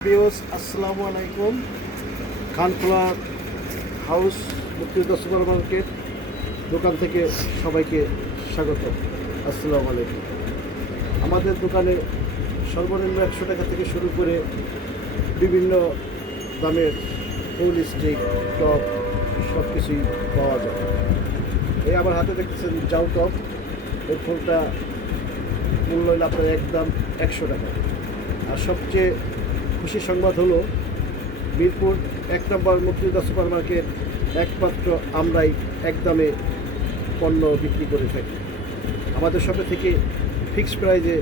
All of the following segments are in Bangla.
আসসালামু আলাইকুম। খানখোলা হাউস মুক্তিযোদ্ধা সুপার মার্কেট দোকান থেকে সবাইকে স্বাগত। আসসালামু আলাইকুম। আমাদের দোকানে সর্বনিম্ন 100 টাকা থেকে শুরু করে বিভিন্ন দামের ফুল স্টিক টপ সব কিছুই পাওয়া যায়। এই আমার হাতে দেখতেছেন জাউ টপ, এর ফুলটা মূল্য হলো আপনার একদম 100 টাকা। আর সবচেয়ে খুশি সংবাদ হলো মিরপুর 1 নম্বর মুক্তিযোদ্ধা সুপার মার্কেট একমাত্র আমরাই একদমে পণ্য বিক্রি করে থাকি। আমাদের শপে থেকে ফিক্সড প্রাইজে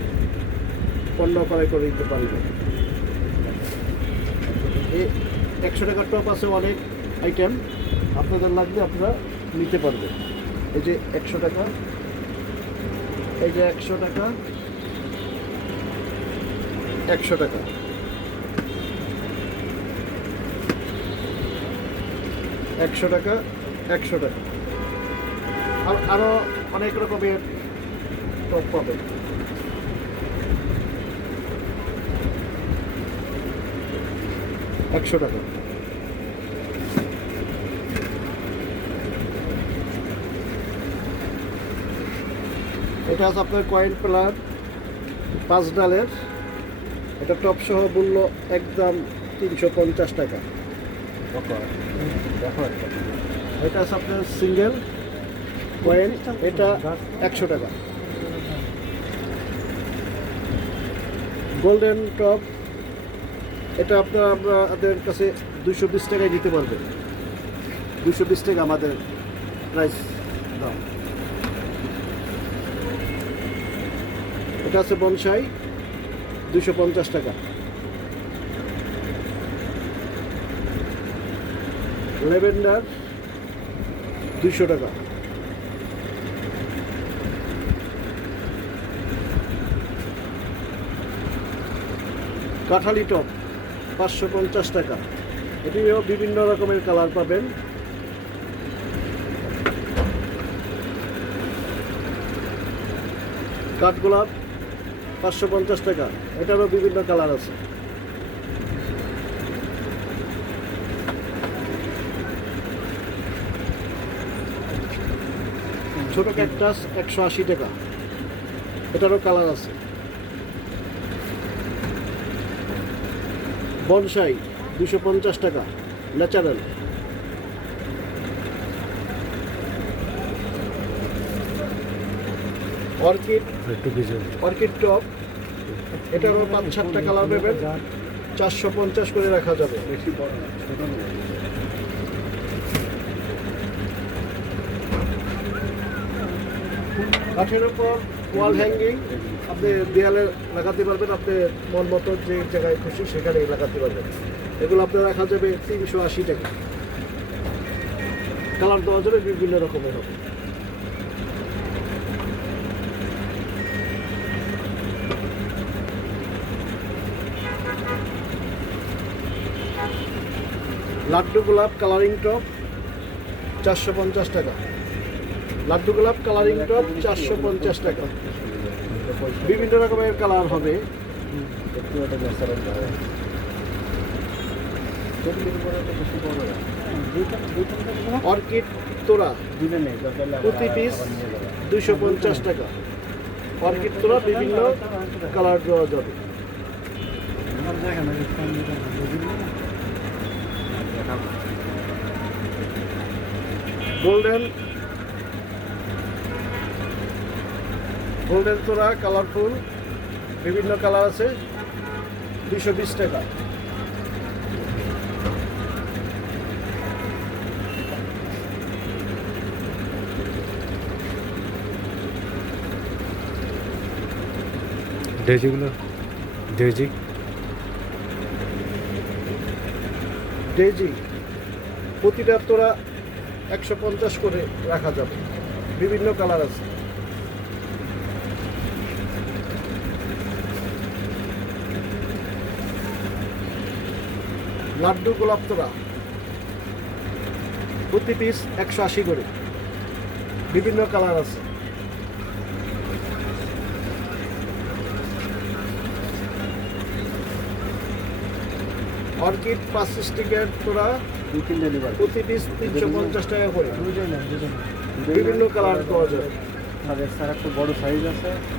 পণ্য ক্রয় করে দিতে পারবেন। এই 100 টাকার টপ আছে অনেক আইটেম, আপনাদের লাগবে আপনারা নিতে পারবেন। এই যে 100 টাকা, এই যে 100 টাকা, 100 টাকা, 100 টাকা, 100 টাকা। আরও অনেক রকমের টপ পাবেন। একশো টাকা। এটা আছে আপনার কয়েন প্লার 5 ডালের, এটা টপ সহ মূল্য একদম 350 টাকা। এটা আছে আপনার সিঙ্গেল কয়েন, এটা 100 টাকা। গোল্ডেন টপ, এটা আমাদের কাছে 220 টাকায় দিতে পারবেন। 220 টাকা আমাদের প্রাইস দাম। এটা আছে বনসাই, 250 টাকা। ল্যাভেন্ডার 200 টাকা। কাঁঠালি টপ 550 টাকা। এটিও বিভিন্ন রকমের কালার পাবেন। কাঠগোলাপ 550 টাকা, এটারও বিভিন্ন কালার আছে। ছোট ক্যাকটাস 180 টাকা, এটারও কালার আছে। বনসাই 250 টাকা, ন্যাচারাল। অর্কিড টপ, এটারও 5-7টা কালার পাবেন, 450 করে রাখা যাবে। কাঠের উপর ওয়াল হ্যাঙ্গিং আপনি দেয়ালে লাগাতে পারবেন, আপনি মন মতো যে জায়গায় খুশি সেখানে লাগাতে পারবেন। এগুলো আপনার রাখা যাবে 380 টাকা। কালার দেওয়া যাবে বিভিন্ন রকমের হবে। লাড্ডু গোলাপ কালারিং টপ 450 টাকা। লাড্ডু গোলাপ কালারিং টপ 450 টাকা। বিভিন্ন রকমের কালার হবে। অর্কিড তোড়া প্রতি পিস 250 টাকা। অর্কিড তোড়া বিভিন্ন কালার দেওয়া যাবে। গোল্ডেন তোড়া কালারফুল, বিভিন্ন কালার আছে, 220 টাকা। ডেজি প্রতিটা তোড়া 150 করে রাখা যাবে, বিভিন্ন কালার আছে। লাড্ডু গোলাপ তোড়া প্রতি পিস 180 করে, বিভিন্ন কালার আছে। অর্কিড 5 স্টিকের তোরা প্রতি পিস 350 টাকা করে, বিভিন্ন কালার পাওয়া যায়। আর এছাড়া একটু বড় সাইজ আছে।